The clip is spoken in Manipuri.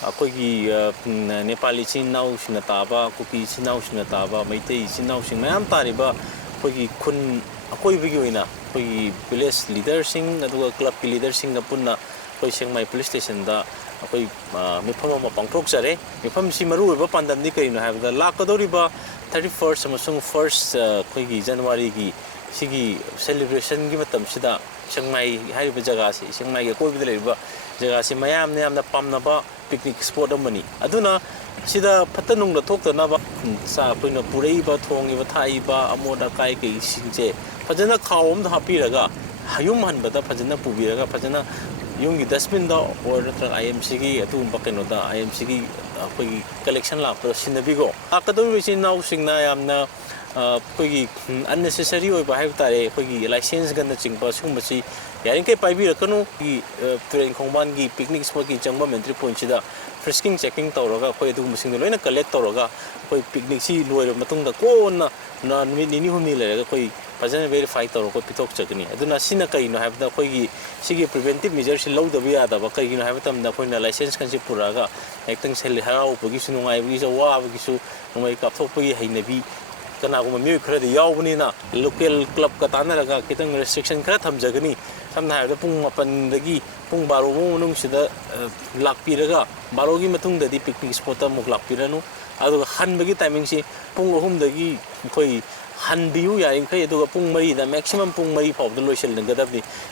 ꯑꯩꯈꯣꯏꯒꯤ ꯅꯦꯄꯥꯂꯤ ꯏꯆꯤꯟ ꯏꯅꯥꯎꯁꯤꯡꯅ ꯇꯥꯕ ꯀꯨꯀꯤ ꯏꯆꯤꯟ ꯏꯅꯥꯎꯁꯤꯡꯅ ꯇꯥꯕ ꯃꯩꯇꯩ ꯏꯆꯤꯟ ꯏꯅꯥꯎꯁꯤꯡ ꯃꯌꯥꯝ ꯇꯥꯔꯤꯕ ꯑꯩꯈꯣꯏꯒꯤ ꯈꯨꯟ ꯑꯀꯣꯏꯕꯒꯤ ꯑꯣꯏꯅ ꯑꯩꯈꯣꯏꯒꯤ ꯚꯤꯂꯦꯖ ꯂꯤꯗꯔꯁꯤꯡ ꯑꯗꯨꯒ ꯀ꯭ꯂꯕꯀꯤ ꯂꯤꯗꯔꯁꯤꯡꯒ ꯄꯨꯟꯅ ꯑꯩꯈꯣꯏ ꯁꯦꯛꯃꯥꯏ ꯄꯨꯂꯤꯁ ꯁ꯭ꯇꯦꯁꯟꯗ ꯑꯩꯈꯣꯏ ꯃꯤꯐꯝ ꯑꯃ ꯄꯥꯡꯊꯣꯛꯆꯔꯦ ꯃꯤꯐꯝꯁꯤ ꯃꯔꯨꯑꯣꯏꯕ ꯄꯥꯟꯗꯝꯗꯤ ꯀꯔꯤꯅꯣ ꯍꯥꯏꯕꯗ ꯂꯥꯛꯀꯗꯧꯔꯤꯕ 31 ꯑꯃꯁꯨꯡ 1 ꯑꯩꯈꯣꯏꯒꯤ ꯖꯅꯋꯥꯔꯤꯒꯤ ꯁꯤꯒꯤ ꯁꯦꯂꯦꯕ꯭ꯔꯦꯁꯟꯒꯤ ꯃꯇꯝꯁꯤꯗ ꯁꯦꯛꯃꯥꯏ ꯍꯥꯏꯔꯤꯕ ꯖꯒꯥꯁꯤ ꯁꯦꯛꯃꯥꯏꯒꯤ ꯑꯀꯣꯏꯕꯗ ꯂꯩꯔꯤꯕ ꯖꯒꯥꯁꯤ ꯃꯌꯥꯝꯅ ꯌꯥꯝꯅ ꯄꯥꯝꯅꯕ ꯄꯤꯛꯅꯤꯛ ꯁ꯭ꯄꯣꯠ ꯑꯃꯅꯤ ꯑꯗꯨꯅ ꯁꯤꯗ ꯐꯠꯇ ꯅꯨꯡꯗ ꯊꯣꯛꯇꯅꯕ ꯑꯩꯈꯣꯏꯅ ꯄꯨꯔꯛꯏꯕ ꯊꯣꯡꯉꯤꯕ ꯊꯥꯛꯏꯕ ꯑꯃꯣꯠ ꯑꯀꯥꯏ ꯀꯩꯁꯤꯡꯁꯦ ꯐꯖꯅ ꯈꯥꯎ ꯑꯃꯗ ꯍꯥꯞꯄꯤꯔꯒ ꯌꯨꯝ ꯍꯟꯕꯗ ꯐꯖꯅ ꯄꯨꯕꯤꯔꯒ ꯐꯖꯅ ꯌꯨꯝꯒꯤ ꯗꯁꯕꯤꯟꯗ ꯑꯣꯔ ꯅꯠꯇ꯭ꯔꯒ IMCꯒꯤ ꯑꯗꯨꯒꯨꯝꯕ ꯀꯩꯅꯣꯗ IMCꯒꯤ ꯑꯩꯈꯣꯏꯒꯤ ꯀꯂꯦꯛꯁꯟ ꯂꯥꯛꯄꯗ ꯁꯤꯟꯅꯕꯤꯀꯣ ꯂꯥꯛꯀꯗꯧꯔꯤꯕ ꯏꯆꯤꯟ ꯏꯅꯥꯎꯁꯤꯡꯅ ꯌꯥꯝꯅ ꯑꯩꯈꯣꯏꯒꯤ ꯑꯟꯅꯦꯁꯦꯁꯔꯤ ꯑꯣꯏꯕ ꯍꯥꯏꯕ ꯇꯥꯔꯦ ꯑꯩꯈꯣꯏꯒꯤ ꯂꯥꯏꯁꯦꯟꯁꯒꯅꯆꯤꯡꯕ ꯁꯤꯒꯨꯝꯕꯁꯤ ꯌꯥꯔꯤꯈꯩ ꯄꯥꯏꯕꯤꯔꯛꯀꯅꯨ ꯇꯨꯔꯦꯟ ꯈꯣꯡꯕꯥꯟꯒꯤ ꯄꯤꯛꯅꯤꯛ ꯁ꯭ꯄꯣꯠꯀꯤ ꯆꯪꯐꯝ ꯑꯦꯟꯇ꯭ꯔꯤ ꯄꯣꯏꯟꯠꯁꯤꯗ ꯐ꯭ꯔꯤꯁꯀꯤꯡ ꯆꯦꯛꯀꯤꯡ ꯇꯧꯔꯒ ꯑꯩꯈꯣꯏ ꯑꯗꯨꯒꯨꯝꯕꯁꯤꯡꯗꯣ ꯂꯣꯏꯅ ꯀꯂꯦꯛ ꯇꯧꯔꯒ ꯑꯩꯈꯣꯏ ꯄꯤꯛꯅꯤꯛꯁꯤ ꯂꯣꯏꯔꯕ ꯃꯇꯨꯡꯗ ꯀꯣꯟꯅ ꯅꯨꯃꯤꯠ ꯅꯤꯅꯤ ꯍꯨꯝꯅꯤ ꯂꯩꯔꯒ ꯑꯩꯈꯣꯏ ꯐꯖꯅ ꯚꯦꯔꯤꯐꯥꯏ ꯇꯧꯔꯒ ꯄꯤꯊꯣꯛꯆꯒꯅꯤ ꯑꯗꯨꯅ ꯁꯤꯅ ꯀꯔꯤꯅꯣ ꯍꯥꯏꯕꯗ ꯑꯩꯈꯣꯏꯒꯤ ꯁꯤꯒꯤ ꯄ꯭ꯔꯤꯚꯦꯟꯇꯤꯞ ꯃꯦꯖꯔꯁꯤ ꯂꯧꯗꯕ ꯌꯥꯗꯕ ꯀꯩꯒꯤꯅꯣ ꯍꯥꯏꯕ ꯃꯇꯝꯗ ꯑꯩꯈꯣꯏꯅ ꯂꯥꯏꯁꯦꯟꯁꯀꯁꯤ ꯄꯨꯔꯛꯑꯒ ꯍꯦꯛꯇꯪ ꯍꯔꯥꯎꯕꯒꯤꯁꯨ ꯅꯨꯡꯉꯥꯏꯕꯒꯤꯁꯨ ꯋꯥꯕꯒꯤꯁꯨ ꯅꯣꯡꯃꯩ ꯀꯥꯞꯊꯣꯛꯄꯒꯤ ꯍꯩꯅꯕꯤ ꯀꯅꯥꯒꯨꯝꯕ ꯃꯤꯑꯣꯏ ꯈꯔꯗꯤ ꯌꯥꯎꯕꯅꯤꯅ ꯂꯣꯀꯦꯜ ꯀ꯭ꯂꯕꯀ ꯇꯥꯟꯅꯔꯒ ꯈꯤꯇꯪ ꯔꯦꯁꯇ꯭ꯔꯤꯛꯁꯟ ꯈꯔ ꯊꯝꯖꯒꯅꯤ ꯁꯝꯅ ꯍꯥꯏꯔꯕꯗ ꯄꯨꯡ 8ꯗꯒꯤ ꯄꯨꯡ 12ꯐꯥꯎ ꯃꯅꯨꯡꯁꯤꯗ ꯂꯥꯛꯄꯤꯔꯒ 12ꯒꯤ ꯃꯇꯨꯡꯗꯗꯤ ꯄꯤꯛꯅꯤꯛ ꯁ꯭ꯄꯣꯠꯇ ꯑꯃꯨꯛ ꯂꯥꯛꯄꯤꯔꯅꯨ ꯑꯗꯨꯒ ꯍꯟꯕꯒꯤ ꯇꯥꯏꯃꯤꯡꯁꯤ ꯄꯨꯡ 3ꯗꯒꯤ ꯑꯩꯈꯣꯏ ꯍꯟꯕꯤꯌꯨ ꯌꯥꯔꯤꯈꯩ ꯑꯗꯨꯒ ꯄꯨꯡ 4ꯗ ꯃꯦꯛꯁꯤꯃꯝ ꯄꯨꯡ 4 ꯐꯥꯎꯕꯗ ꯂꯣꯏꯁꯤꯟꯒꯗꯕꯅꯤ